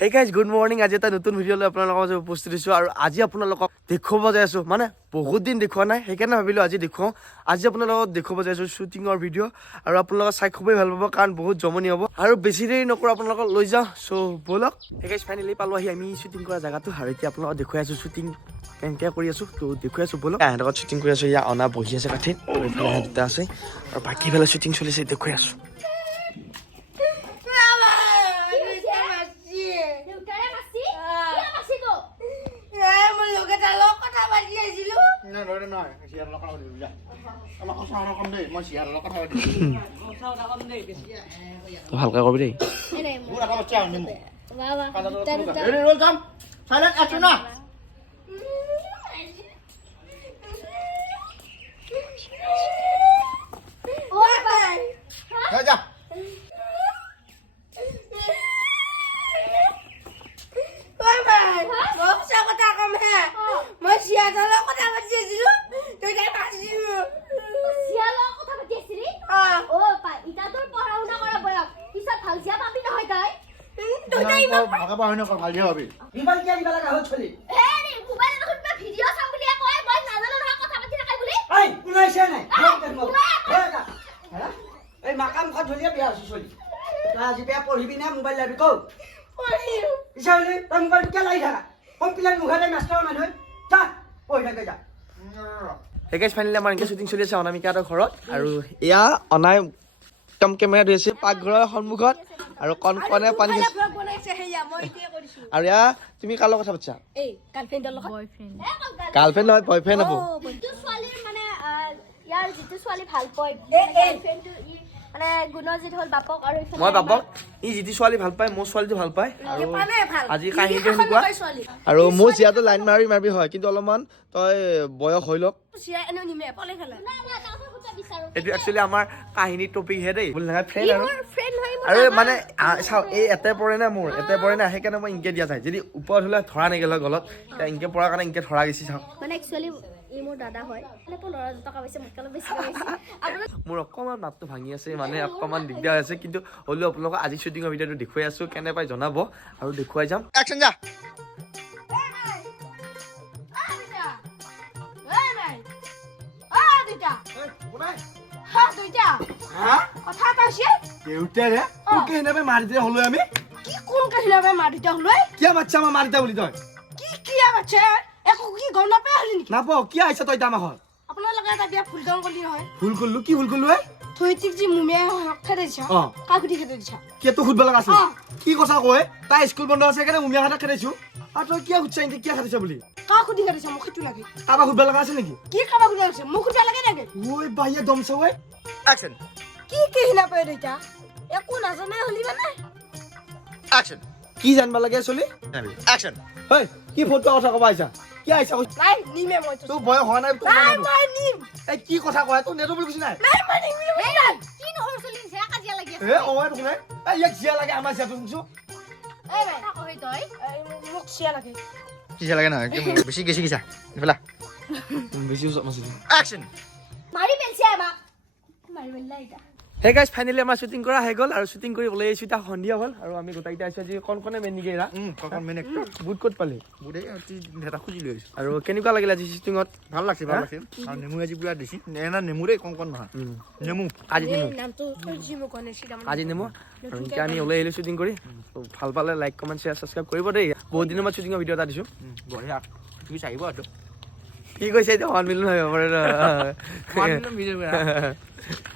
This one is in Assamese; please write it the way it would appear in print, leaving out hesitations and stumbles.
Hey guys, good morning. আজি এটা নতুন ভিডিঅ' লৈ আপোনালোকৰ মাজত উপস্থিত হৈছোঁ আৰু আজি আপোনালোকক দেখুৱাব যাই আছোঁ মানে বহুত দিন দেখুৱা নাই সেইকাৰণে ভাবিলোঁ আজি দেখুৱাওঁ আজি আপোনালোকক দেখুৱাব যাই আছোঁ শ্বুটিঙৰ ভিডিঅ' আৰু আপোনালোকক চাই খুবেই ভাল পাব কাৰণ বহুত জমনি হ'ব আৰু বেছি দেৰি নকৰোঁ আপোনালোকক লৈ যাওঁ চ' ব'লক hey guys, ফাইনেলি পালোঁ আহি আমি শ্বুটিং কৰা জেগাটো আৰু এতিয়া আপোনালোকক দেখুৱাই আছোঁ শ্বুটিং কেনেকৈ কৰি আছোঁ তো দেখুৱাই আছোঁ ব'লক এহেঁতৰ শ্বুটিং কৰি আছোঁ ইয়াৰ অনা বহি আছে কাঠিত আৰু এইফালে দুটা আছে আৰু বাকীফালে শ্বুটিং চলিছে দেখুৱাই আছোঁ ভালকৈ কৰবি দেই Hey guys, finally আমাৰ এনেকৈ শ্বুটিং চলি আছে অনামিকাহঁতৰ ঘৰত আৰু এয়া অনাই একদম কেমেৰা ধৰি আছে পাকঘৰৰ সন্মুখত আৰু কণকণে পানী আৰু এয়া তুমি কাৰ লগত কথা পাতিছা গাৰ্লফ্ৰেণ্ড নহয় বয়ফ্ৰেণ্ড হ'ব মই বাপক ই যিটো ছোৱালী ভাল পায় মোৰ ছোৱালীটো ভাল পায় আৰু আজি কাহিনীটো এনেকুৱা আৰু মোৰ জীয়াটো লাইন মাৰি হয় কিন্তু অলপমান তই বয়স হৈ লওক এইটো একচুৱেলি আমাৰ কাহিনী টপিকহে দেই ফ্ৰেণ্ড আৰু মানে চাওঁ এই এতে পৰে না মোৰ এতে পৰে না সেইকাৰণে মই ইনকে দিয়া যায় যদি ওপৰত হ'লে ধৰা নেগেল হয় গলত ইনকে পৰাৰ কাৰণে ইনকে ধৰা গৈছি চাওঁ মোৰ অকণমান মাতটো ভাঙি আছে মানে অকণমান দিগদাৰ আছে কিন্তু হ'লেও আপোনালোকক আজি শ্বুটিঙৰ ভিডিঅ'টো দেখুৱাই আছোঁ কেনে পাই জনাব আৰু দেখুৱাই যাম একচন যা নাপাওঁ কি আহিছ তই দাম আহত ভুল কৰিলো কি ভুল কৰিলো সুধিব লগা আছে কি কথা কয় তাই স্কুল বন্ধ আছে কাৰণে মুমিয়া হাতত খেদাইছো আৰু তই কিয় সুধিছা এনেকে কিয় খেদাইছ বুলি কাৰোবাক সুধিব লগা আছে নেকি ঐ বাহিয়ে দম চাব কি জানিব লাগে চলি কি ফটো কথা কব আহিছা কি আহিছা তোৰ বয়স হোৱা নাই কি কথা কয় তোৰ নেটো বুলি কৈছি নাই ইয়াক জিয়া লাগে আমাৰ জিয়াটো শুনছো কি লাগে নহয় বেছি গেছি গেছা এইফালে বেছি Hey guys, finally আমাৰ শ্বুটিং কৰা হৈ গ'ল আৰু শ্বুটিং কৰি ওলাই আহিছোঁ এতিয়া সন্ধিয়া হ'ল আৰু আমি গোটেইকেইটা আহিছোঁ আজি কণকণে মেইন নেকি এৰা বুট ক'ত পালি এটা খুজি লৈ আহিছোঁ আৰু কেনেকুৱা লাগিল আজি শ্বুটিঙত ভাল লাগছে আৰু নেমু আজি পুৰা দিছি নেমু দেই কণকণ নহয় নেমু আজি নেমু আৰু এতিয়া আমি ওলাই আহিলোঁ শ্বুটিং কৰি ভাল পালে লাইক কমেণ্ট শ্বেয়াৰ ছাবস্ক্ৰাইব কৰিব দেই বহুত দিনৰ মই শ্বুটিঙৰ ভিডিঅ' এটা দিছোঁ বঢ়িয়া তুমি চাহিব আৰু কি কৈছে এতিয়া 1 মিলিয়ন হৈ পাৰে